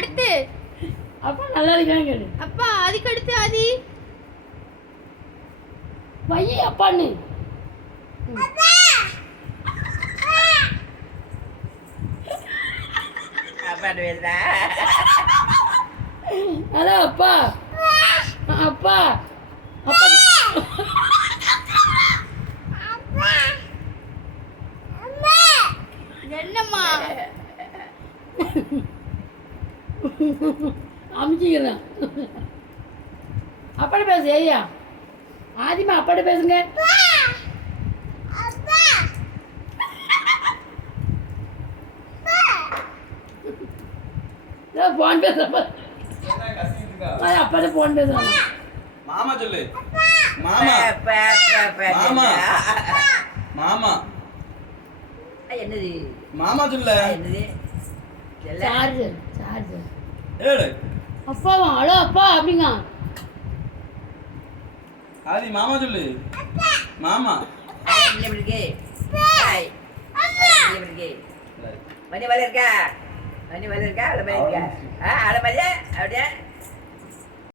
அடுத்து அப்பா நல்லா இருக்கான்னு கேளு. அப்பா அதுக்கு அடுத்து ஆதி பைய அப்பான்னு ஹலோ அப்பா அப்பா அப்பா என்னம்மா அமுச்சிக்கிறேன். அப்பாட்ட பேசு ஐயா. ஆதிமா அப்பாட்ட பேசுங்க. போன் பேசுறப்ப அப்பாட்ட போன் பேசுறாங்க. மாமா சொல்லு. மாமா மாமா மாமா என்னது மாமா சொல்லு. என்னது சார்ஜர் சார்ஜர் ஏடு அப்பாவா ஹலோ அப்பா அப்படிங்க. ஆதி மாமா சொல்லு. மாமா என்ன இருக்கு ஹாய் என்ன இருக்கு மணி வலை இருக்கா மணி வலை இருக்கா அவ்வளோ இருக்கா அவ்வளோ அப்படியே